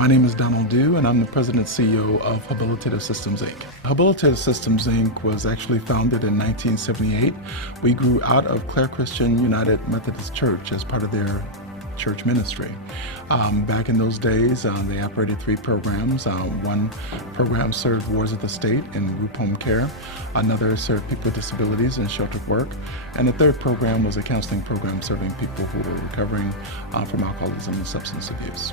My name is Donald Dew, and I'm the President and CEO of Habilitative Systems, Inc. Habilitative Systems, Inc. was actually founded in 1978. We grew out of Clare Christian United Methodist Church as part of their church ministry. Back in those days, they operated 3 programs. One program served wards of the state in group home care. Another served people with disabilities in sheltered work. And the third program was a counseling program serving people who were recovering from alcoholism and substance abuse.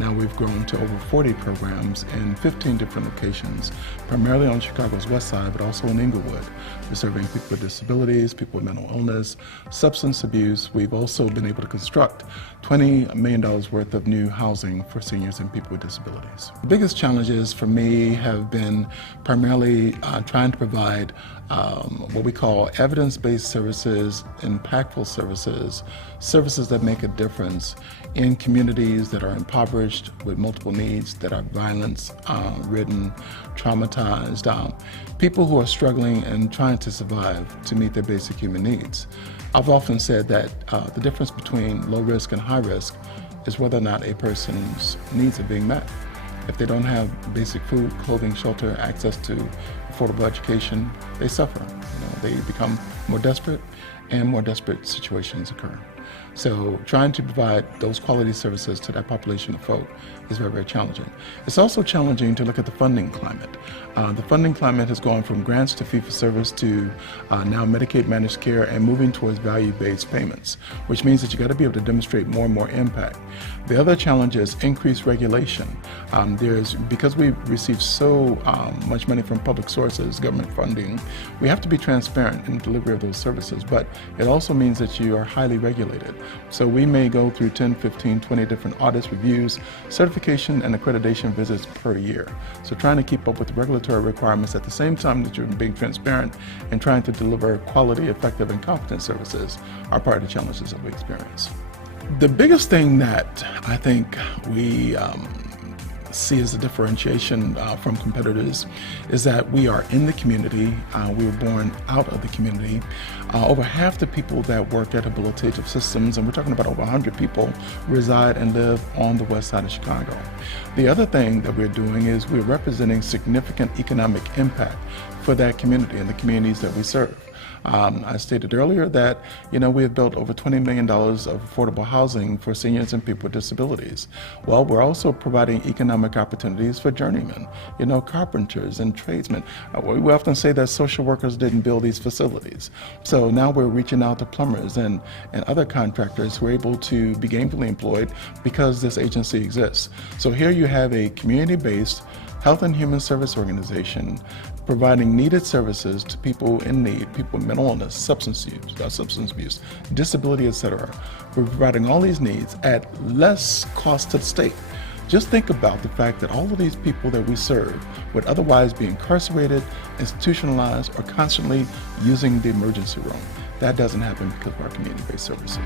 Now we've grown to over 40 programs in 15 different locations, primarily on Chicago's west side, but also in Inglewood. We're serving people with disabilities, people with mental illness, substance abuse. We've also been able to construct $20 million worth of new housing for seniors and people with disabilities. The biggest challenges for me have been primarily trying to provide what we call evidence-based services, impactful services, services that make a difference in communities that are impoverished with multiple needs, that are violence-ridden, traumatized, people who are struggling and trying to survive to meet their basic human needs. I've often said that the difference between low risk and high risk is whether or not a person's needs are being met. If they don't have basic food, clothing, shelter, access to affordable education, they suffer. They become more desperate, and more desperate situations occur. So trying to provide those quality services to that population of folk is very, very challenging. It's also challenging to look at the funding climate. The funding climate has gone from grants to fee-for-service to now Medicaid managed care and moving towards value-based payments, which means that you got to be able to demonstrate more and more impact. The other challenge is increased regulation. Because we receive so much money from public sources, government funding, we have to be transparent in the delivery of those services, but it also means that you are highly regulated. So we may go through 10, 15, 20 different audits, reviews, certification, and accreditation visits per year. So trying to keep up with the regulatory requirements at the same time that you're being transparent and trying to deliver quality, effective, and competent services are part of the challenges that we experience. The biggest thing that I think we see as a differentiation from competitors is that we are in the community. We were born out of the community. Over half the people that work at Habilitative Systems, and we're talking about over 100 people, reside and live on the west side of Chicago. The other thing that we're doing is we're representing significant economic impact for that community and the communities that we serve. I stated earlier that we have built over $20 million of affordable housing for seniors and people with disabilities. Well, we're also providing economic opportunities for journeymen, carpenters and tradesmen. We often say that social workers didn't build these facilities. So now we're reaching out to plumbers and other contractors who are able to be gainfully employed because this agency exists. So here you have a community-based health and human service organization providing needed services to people in need, people with mental illness, substance abuse, disability, etc. We're providing all these needs at less cost to the state. Just think about the fact that all of these people that we serve would otherwise be incarcerated, institutionalized, or constantly using the emergency room. That doesn't happen because of our community-based services.